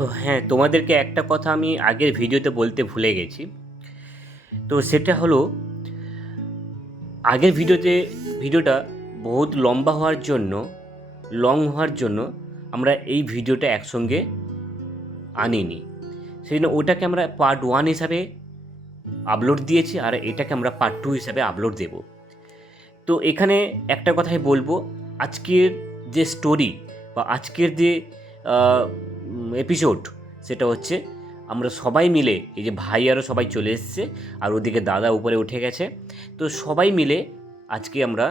ও হ্যাঁ, তোমাদেরকে একটা কথা আমি আগের ভিডিওতে বলতে ভুলে গেছি। তো সেটা হলো আগের ভিডিওটা বহুত লম্বা হওয়ার জন্য হওয়ার জন্য আমরা এই ভিডিওটা একসঙ্গে আনিনি। সেই জন্য ওটাকে আমরা পার্ট 1 হিসাবে আপলোড দিয়েছি আর এটাকে আমরা পার্ট 2 হিসাবে আপলোড দেব। তো এখানে একটা কথাই বলবো, আজকের যে স্টোরি বা আজকের যে এপিসোড সেটা হচ্ছে আমরা সবাই মিলে, এই যে ভাই আরও সবাই চলে এসছে আর ওদিকে দাদা উপরে উঠে গেছে, তো সবাই মিলে আজকে আমরা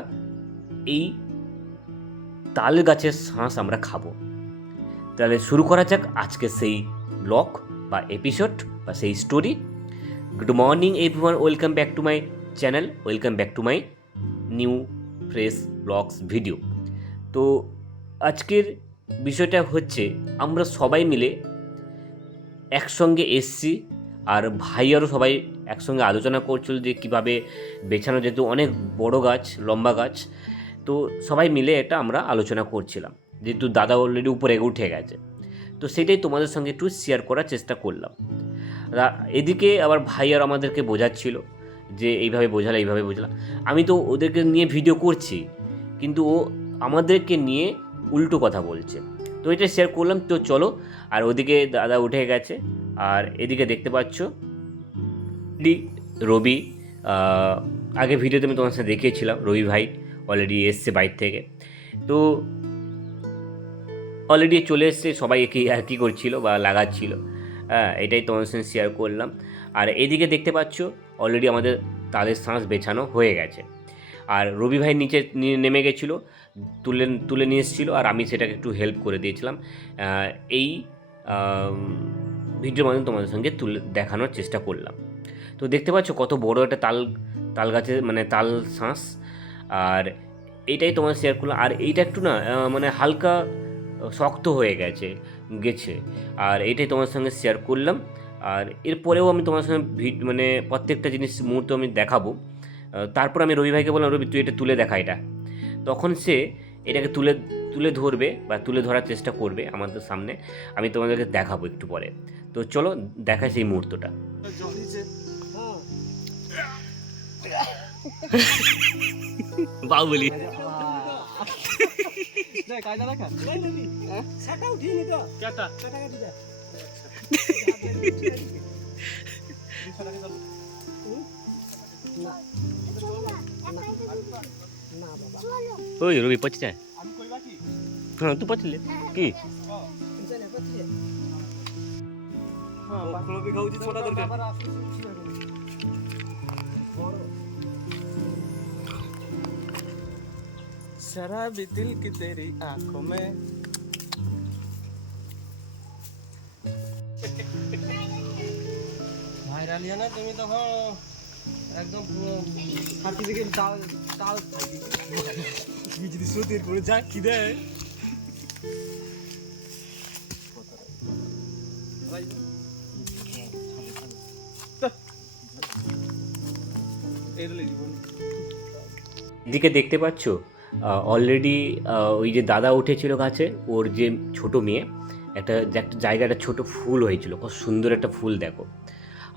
এই তাল গাছের শাঁস আমরা খাবো। তাহলে শুরু করা যাক আজকে সেই ব্লগ বা এপিসোড বা সেই story. Good morning everyone, welcome back to my channel, welcome back to my new fresh blogs video. তো আজকের বিষয়টা হচ্ছে আমরা সবাই মিলে একসঙ্গে এসছি আর ভাইয়ারও সবাই একসঙ্গে আলোচনা করছিল যে কীভাবে বেছানো, যেহেতু অনেক বড় গাছ, লম্বা গাছ, তো সবাই মিলে এটা আমরা আলোচনা করছিলাম, যেহেতু দাদা অলরেডি উপরে উঠে গেছে। তো সেটাই তোমাদের সঙ্গে একটু শেয়ার করার চেষ্টা করলাম। এদিকে আবার ভাইয়ার আমাদেরকে বোঝাচ্ছিল যে এইভাবে বোঝালাম। আমি তো ওদেরকে নিয়ে ভিডিও করছি, কিন্তু ও আমাদেরকে নিয়ে উল্টো কথা বলছে। তো এটা শেয়ার করলাম। তো চলো, আর ওদিকে দাদা উঠে গেছে আর এদিকে দেখতে পাচ্ছ রবি। আগে ভিডিওতে আমি তোমার সাথে দেখিয়েছিলাম, রবি ভাই অলরেডি এসছে বাইর থেকে। তো অলরেডি চলে এসছে, সবাই আর কি করছিল বা লাগাচ্ছিল। হ্যাঁ, এটাই তোমার সঙ্গে শেয়ার করলাম। আর এদিকে দেখতে পাচ্ছ অলরেডি আমাদের তালের শাঁস বেছানো হয়ে গেছে। আর রবি ভাই নিচে নেমে গেছিলো, তুলে নিয়ে এসেছিলো আর আমি সেটাকে একটু হেল্প করে দিয়েছিলাম। এই ভিডিওর মাধ্যমে তোমাদের সঙ্গে দেখানোর চেষ্টা করলাম। তো দেখতে পাচ্ছ কত বড় একটা তাল গাছের মানে তাল শাঁস। আর এইটাই তোমার শেয়ার করলাম। আর এইটা একটু না মানে হালকা শক্ত হয়ে গেছে। আর এইটাই তোমার সঙ্গে শেয়ার করলাম। আর এরপরেও আমি তোমার সঙ্গে মানে প্রত্যেকটা জিনিস মুহূর্ত আমি দেখাবো। তারপর আমি রবি ভাইকে বললাম, রবি তুই এটা তুলে দেখা এটা। তখন সে এটাকে তুলে ধরবে বা তুলে ধরার চেষ্টা করবে আমাদের সামনে। আমি তোমাদেরকে দেখাবো একটু পরে। তো চলো দেখাই সেই মুহূর্তটা। বাহুবলি ওই রবি পচিছে। হ্যাঁ তুই পচিলে কি शराबी दिल की तेरी आंखों में ভাইরাল না তুমি তখন একদম সার্টিফিকেট তাল তাল তুমি যদি সত্যি করে যা কি দেয় এদিকে দেখতে পাচ্ছ অলরেডি ওই যে দাদা উঠেছিল গাছে, ওর যে ছোট মেয়ে একটা জায়গাটা ছোট ফুল হয়েছিল, কত সুন্দর একটা ফুল দেখো।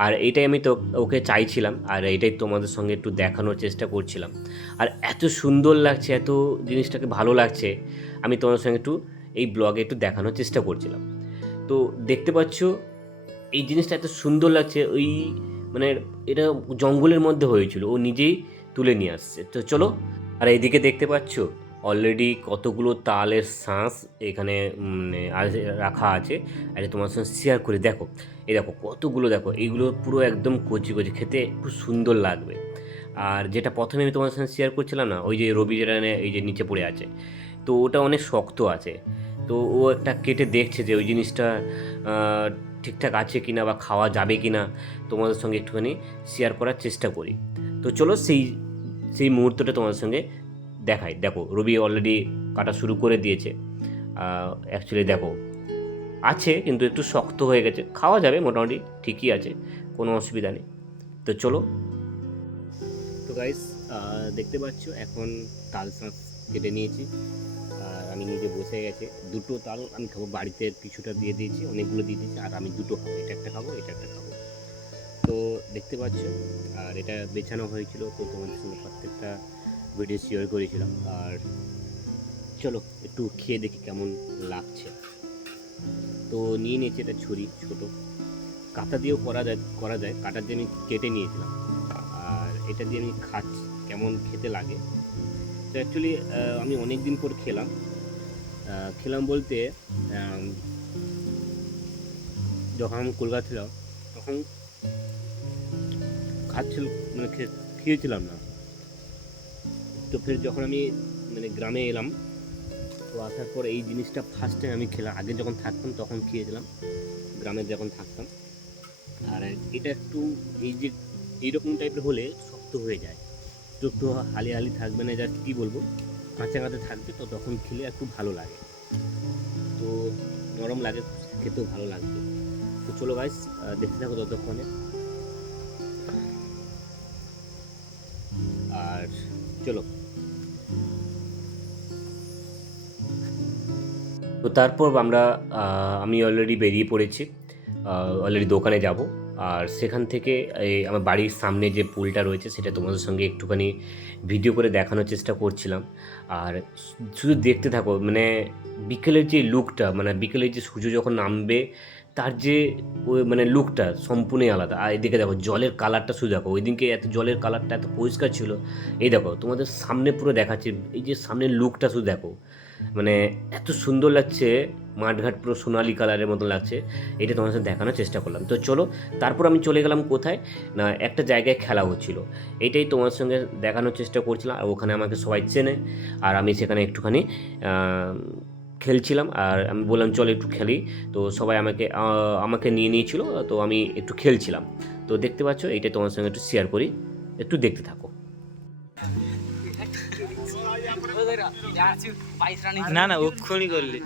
আর এইটাই আমি তো ওকে চাইছিলাম আর এইটাই তোমাদের সঙ্গে একটু দেখানোর চেষ্টা করছিলাম। আর এত সুন্দর লাগছে, এত জিনিসটাকে ভালো লাগছে, আমি তোমাদের সঙ্গে একটু এই ব্লগে একটু দেখানোর চেষ্টা করছিলাম। তো দেখতে পাচ্ছ এই জিনিসটা এত সুন্দর লাগছে, ওই মানে এটা জঙ্গলের মধ্যে হয়েছিল, ও নিজেই তুলে নিয়ে আসছে। তো চলো, আর এইদিকে দেখতে পাচ্ছ অলরেডি কতগুলো তালের শাঁস এখানে রাখা আছে। আর তোমার সঙ্গে শেয়ার করে দেখো, এই দেখো কতগুলো, দেখো এইগুলো পুরো একদম কচি কচি, খেতে খুব সুন্দর লাগবে। আর যেটা প্রথমে আমি তোমার সঙ্গে শেয়ার করছিলাম না, ওই যে রবি যেটা এই যে নিচে পড়ে আছে, তো ওটা অনেক শক্ত আছে। তো ও একটা কেটে দেখছে যে ওই জিনিসটা ঠিকঠাক আছে কিনা বা খাওয়া যাবে কিনা, তোমাদের সঙ্গে একটুখানি শেয়ার করার চেষ্টা করি। তো চলো সেই মুহূর্তটা তোমাদের সঙ্গে দেখাই। দেখো রবি অলরেডি কাটা শুরু করে দিয়েছে। অ্যাকচুয়ালি দেখো আছে কিন্তু একটু শক্ত হয়ে গেছে, খাওয়া যাবে মোটামুটি, ঠিকই আছে, কোনো অসুবিধা নেই। তো চলো। তো গাইস দেখতে পাচ্ছ এখন তাল শাঁস কেটে নিয়েছি আর আমি নিজে বসে গেছে, দুটো তাল আমি খাবো, বাড়িতে কিছুটা দিয়ে দিয়েছি, অনেকগুলো দিয়ে দিয়েছি, আর আমি দুটো খাবো, এটা একটা খাবো, এটা একটা খাবো। তো দেখতে পাচ্ছ, আর এটা বেছানো হয়েছিল, তো তোমাদের সঙ্গে প্রত্যেকটা ভিডিও শেয়ার করেছিলাম। আর চলো একটু খেয়ে দেখি কেমন লাগছে। তো নিয়ে নিয়েছি এটা ছুরি, ছোট কাঁটা দিয়েও করা যায়, কাঁটা দিয়ে আমি কেটে নিয়েছিলাম। আর এটা দিয়ে আমি খাচ্ছি কেমন খেতে লাগে। তো অ্যাকচুয়ালি আমি অনেক দিন পর খেলাম বলতে যখন আমি কলকাতা ছিলাম তখন মানে খেয়েছিলাম না। তো ফের যখন আমি মানে গ্রামে এলাম, তো আসার পর এই জিনিসটা ফার্স্ট টাইম আমি খেলাম। আগে যখন থাকতাম তখন খেয়েছিলাম, গ্রামে যখন থাকতাম। আর এটা একটু এইরকম টাইপের হলে শক্ত হয়ে যায়, একটু হালি হালি থাকবে না, যা কী বলবো, কাঁচা কাঁচা থাকবে, তো তখন খেলে একটু ভালো লাগে, তো নরম লাগে, খেতেও ভালো লাগবে। তো চলো গাইস, দেখতে থাকো ততক্ষণে। আর চলো, তো তারপর আমি অলরেডি বেরিয়ে পড়েছি, অলরেডি দোকানে যাব। আর সেখান থেকে আমার বাড়ির সামনে যে পুলটা রয়েছে সেটা তোমাদের সঙ্গে একটুখানি ভিডিও করে দেখানোর চেষ্টা করছিলাম। আর শুধু দেখতে থাকো, মানে বিকেলের যে লুকটা, মানে বিকেলের যে সূর্য যখন নামবে তার যে ওই মানে লুকটা সম্পূর্ণই আলাদা। আর এদিকে দেখো জলের কালারটা, শুধু দেখো ওইদিনকে এত জলের কালারটা এত পরিষ্কার ছিল। এই দেখো তোমাদের সামনে পুরো দেখাচ্ছে, এই যে সামনের লুকটা শুধু দেখো, মানে এত সুন্দর লাগছে, মাঠঘাট পুরো সোনালি কালারের মতো লাগছে। এটা তোমার সাথে দেখানোর চেষ্টা করলাম। তো চলো, তারপর আমি চলে গেলাম কোথায় না, একটা জায়গায় খেলা হচ্ছিল, এটাই তোমার সঙ্গে দেখানোর চেষ্টা করছিলাম। আর ওখানে আমাকে সবাই চেনে, আর আমি সেখানে একটুখানি খেলছিলাম। আর আমি বললাম চল একটু খেলি, তো সবাই আমাকে নিয়ে নিয়েছিল, তো আমি একটু খেলছিলাম। তো দেখতে পাচ্ছ, এইটাই তোমার সঙ্গে একটু শেয়ার করি, একটু দেখতে থাকো। না না ওক্ষুনি করলি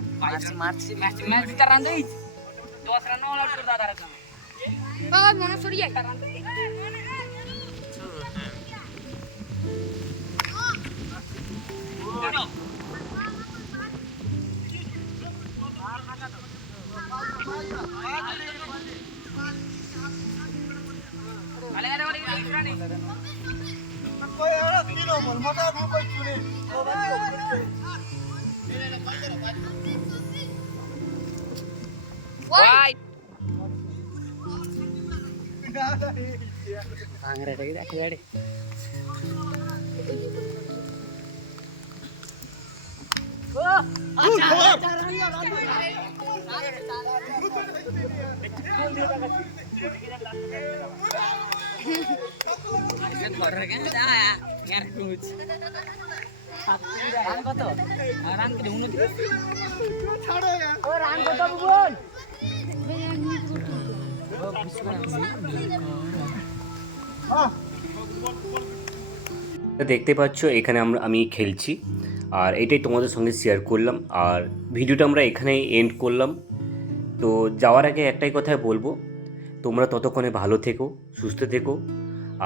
দেখতে পাচ্ছ এখানে আমি খেলছি, আর এটাই তোমাদের সঙ্গে শেয়ার করলাম। আর ভিডিওটা আমরা এখানেই এন্ড করলাম। তো যাওয়ার আগে একটাই কথাই বলবো, তোমরা ততক্ষণে ভালো থেকো, সুস্থ থেকো,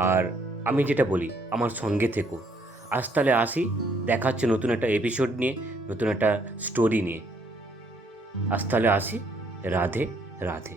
আর আমি যেটা বলি আমার সঙ্গে থেকো। আজ তাহলে আসি, দেখা হচ্ছে নতুন একটা এপিসোড নিয়ে, নতুন একটা স্টোরি নিয়ে। আজ তাহলে আসি, রাধে রাধে।